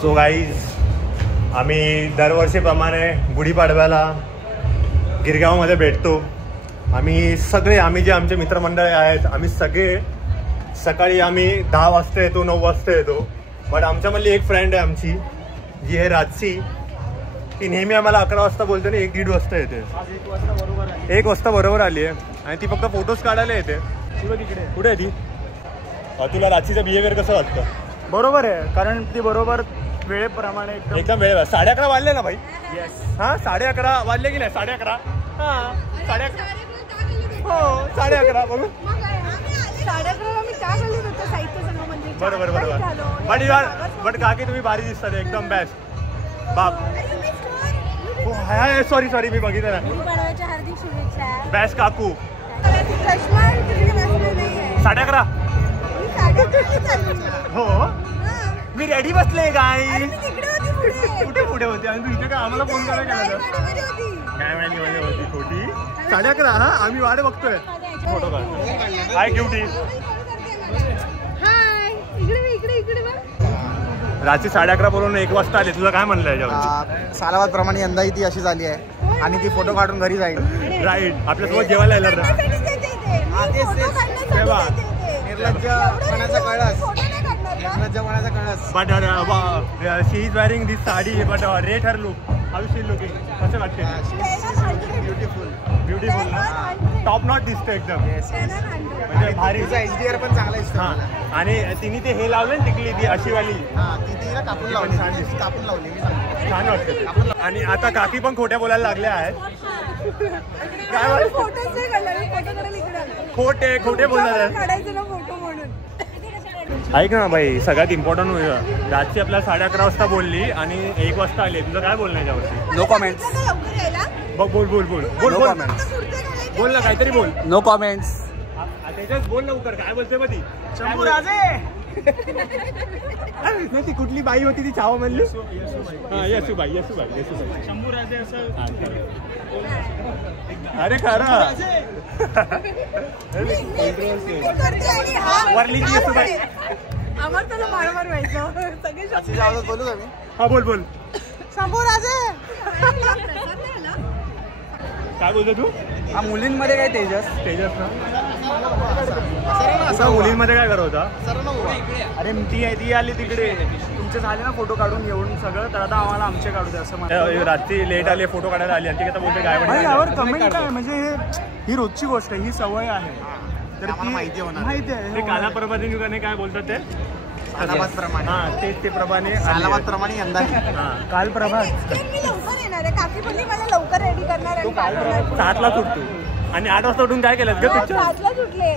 So guys, आम्ही दरवर्षीप्रमाणे गुढीपाडव्याला गिरगावमध्ये भेटतो. आम्ही जे आमचे मित्रमंडळी आहेत, आम्ही सगळे सकाळी आम्ही 10 वाजता येतो, 9 वाजता येतो. बट आमच्यामधली एक फ्रेंड आहे आमची, जी आहे राजसी. ती नेहमी आम्हाला 11 वाजता बोलते आणि 1-1:30 वाजता येते. 1 वाजता बरोबर आली आहे आणि ती फक्त फोटोज काढायला येते. कुठे आहे ती? तुला राजसीचं बिहेवियर कसं वाटतं? बरोबर आहे, कारण ती बरोबर वेळेप्रमाणे एकदम वेळ. 11:30 वाजले ना भाई? येस. हां, 11:30 वाजले की नाही? 11:30. हां, 11:30. हो, 11:30. बघू. बरोबर. बट काकी तुम्ही भारी दिसतात, एकदम बेस्ट. बाप. सॉरी मी बघितलं ना. बेस्ट काकू. 11:30. हो, मी रेडी बसले काय? कुठे पुढे होते आणि तू इथे काय आम्हाला फोन करायला गेला? काय माहिती मध्ये होती खोटी. 11:30. हा, आम्ही वाट बघतोय. फोटो काढ. हाय क्यूटी. रात्री 11:30 बोलून 1 वाजता आले. तुझं काय म्हणलं याच्यावर? सालाबाद प्रमाणे यंदाही ती अशी झाली आहे आणि ती फोटो काढून घरी जाईल. राईट. आपल्यासोबत जेवायला येणार ना. But she is wearing this sari. But rate her look. How she looking? कसं वाटते? ब्युटिफुल ना. टॉप नॉट दिसतं एकदम. म्हणजे भारी. HDR पण चांगला दिसतो. आणि तिने ते हे लावलं ना टिकली, ती अशी वाली. ती कापून लावली. छान वाटते. आणि आता काकी पण खोट्या बोलायला लागल्या आहेत. काय खोटे बोलतात. ऐक ना भाई, सगळ्यात इम्पॉर्टंट होईल. रात्री आपल्याला 11:30 वाजता बोलली आणि 1 वाजता आली. तुझं काय बोलणं याच्यावरती? No comments. बोल ना, काहीतरी बोल. No comments. त्याच्यात बोल लवकर. काय बोलते मग ती? शंभू राजे. नाही, ती कुठली बाई होती ती? छावा म्हणली. येसूबाई. शंभू राजे असं. अरे खरं. वरलीची येसूबाई. बोलू का मी? हा, बोल. शंभू राजे. काय बोलतो तू? हा, मुलींमध्ये काय तेजस ना. मुलींमध्ये काय करत होता? अरे ती आली तिकडे. तुमचे झाले ना फोटो काढून घेऊन सगळं, तर आता आम्हाला आमचे काढू दे असं म्हणतात. रात्री लेट आले, फोटो काढायला आली आणि ती आता बोलते काय? यावर कमेंट काय? म्हणजे ही रोजची गोष्ट आहे, ही सवय आहे. तर ती माहिती आहे. काला प्रभाती काय बोलतात ते? सालाबाद प्रमाणे. हा, ते प्रमाणे. सालाबाद प्रमाणे यंदा काल प्रभात. काकी बोलली मला लवकर रेडी करणार. 7ला सुटतो आणि 8 वाजता उठून काय केलं? 7ला सुटले.